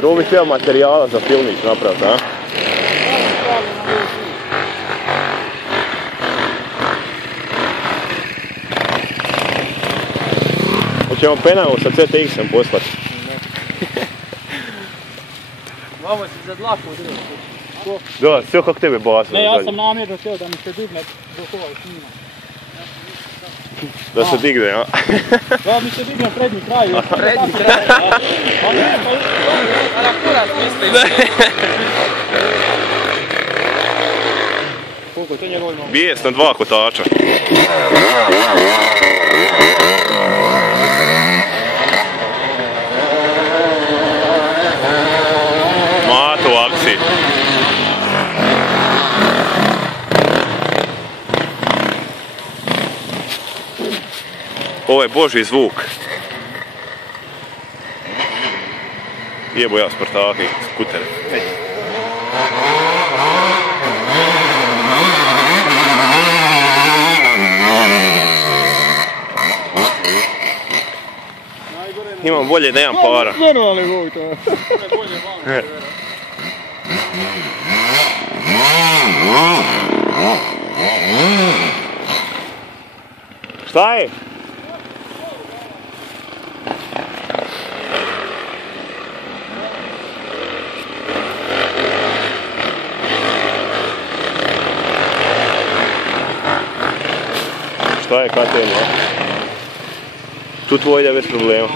Rubi htio materijala za filmić napraviti, a? Hoćemo penavu sa CTX-em poslati. Ovo si za dlaku udrljati. Da, sve kako tebe basa. Ne, ja sam namjerno htio da mi se digne dok ovaj snima. Da se digne, a? Da mi se digne prednji kraj. Prednji kraj? Ali na kurac misli. Koliko to njegov ima? Bijes na 2 kotača. Mato u akciji. Ovo je božji zvuk. Jebo ja Spartake i skutere. Imam bolje da imam para. Normalni zvuk to je. Šta je? Šta je Katerina? Tu tvoj ide bez problema.